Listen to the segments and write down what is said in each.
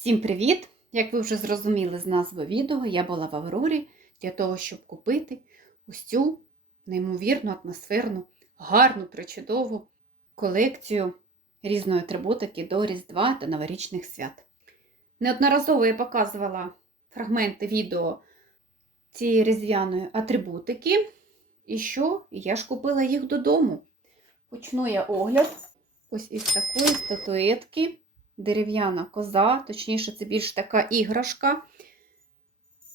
Всім привіт! Як ви вже зрозуміли з назви відео, я була в Аврорі для того, щоб купити ось цю неймовірну, атмосферну, гарну, причудову колекцію різної атрибутики до Різдва та новорічних свят. Неодноразово я показувала фрагменти відео цієї різдвяної атрибутики. І що? Я ж купила їх додому. Почну я огляд ось із такої статуетки дерев'яна коза, точніше, це більш така іграшка.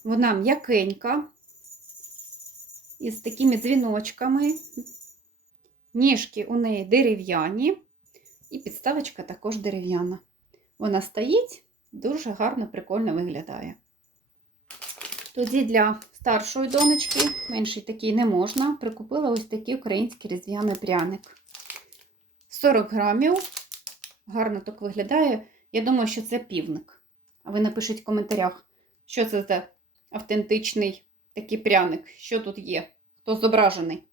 Вона м'якенька, із такими дзвіночками. Ніжки у неї дерев'яні, і підставочка також дерев'яна. Вона стоїть, дуже гарно, прикольно виглядає. Тоді для старшої донечки, менший такий не можна, прикупила ось такий український різдвяний пряник. 40 грамів. Гарно так виглядає. Я думаю, що це півник. А ви напишіть в коментарях, що це за автентичний такий пряник, що тут є, хто зображений.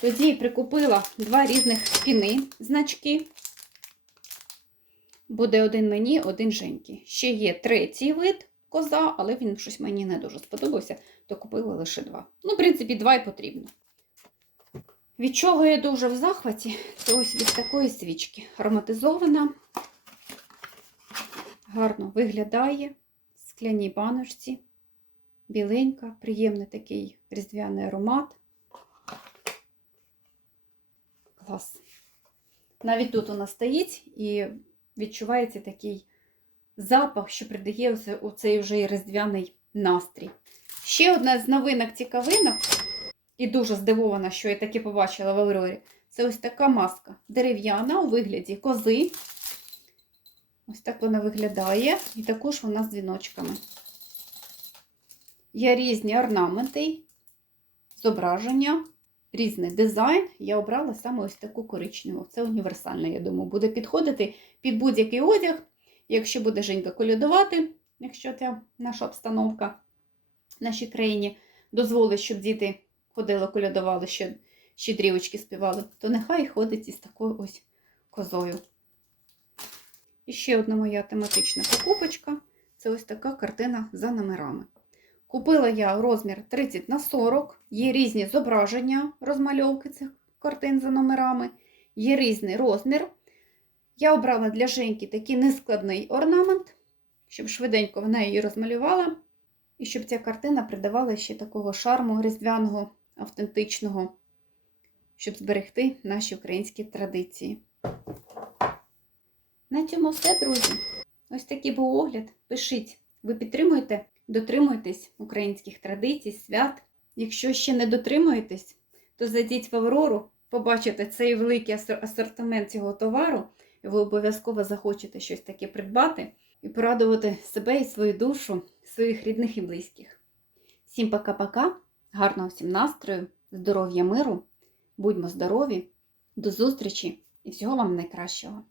Тоді прикупила два різних спіни значки. Буде один мені, один Женьки. Ще є третій вид коза, але він щось мені не дуже сподобався, то купила лише два. Ну, в принципі, два і потрібно. Від чого я дуже в захваті, то ось від такої свічки. Ароматизована, гарно виглядає в скляній баночці. Біленька, приємний такий різдвяний аромат. Клас. Навіть тут вона стоїть і відчувається такий запах, що придає у цей вже різдвяний настрій. Ще одна з новинок цікавинок. І дуже здивована, що я таки побачила в Аврорі. Це ось така маска дерев'яна у вигляді кози. Ось так вона виглядає. І також вона з дзвіночками. Є різні орнаменти, зображення, різний дизайн. Я обрала саме ось таку коричневу. Це універсальна, я думаю, буде підходити під будь-який одяг. Якщо буде Женька колядувати, якщо ця наша обстановка в нашій країні дозволить, щоб діти ходили, колядували, ще щедрівочки співали, то нехай ходить із такою ось козою. І ще одна моя тематична покупочка це ось така картина за номерами. Купила я розмір 30 на 40, є різні зображення розмальовки цих картин за номерами, є різний розмір. Я обрала для Женьки такий нескладний орнамент, щоб швиденько вона її розмалювала. І щоб ця картина придавала ще такого шарму різдвяного, автентичного, щоб зберегти наші українські традиції. На цьому все, друзі. Ось такий був огляд. Пишіть, ви підтримуєте, дотримуєтесь українських традицій, свят. Якщо ще не дотримуєтесь, то зайдіть в Аврору, побачите цей великий асортимент цього товару, і ви обов'язково захочете щось таке придбати і порадувати себе і свою душу, своїх рідних і близьких. Всім пока-пока, гарного всім настрою, здоров'я, миру, будьмо здорові, до зустрічі і всього вам найкращого!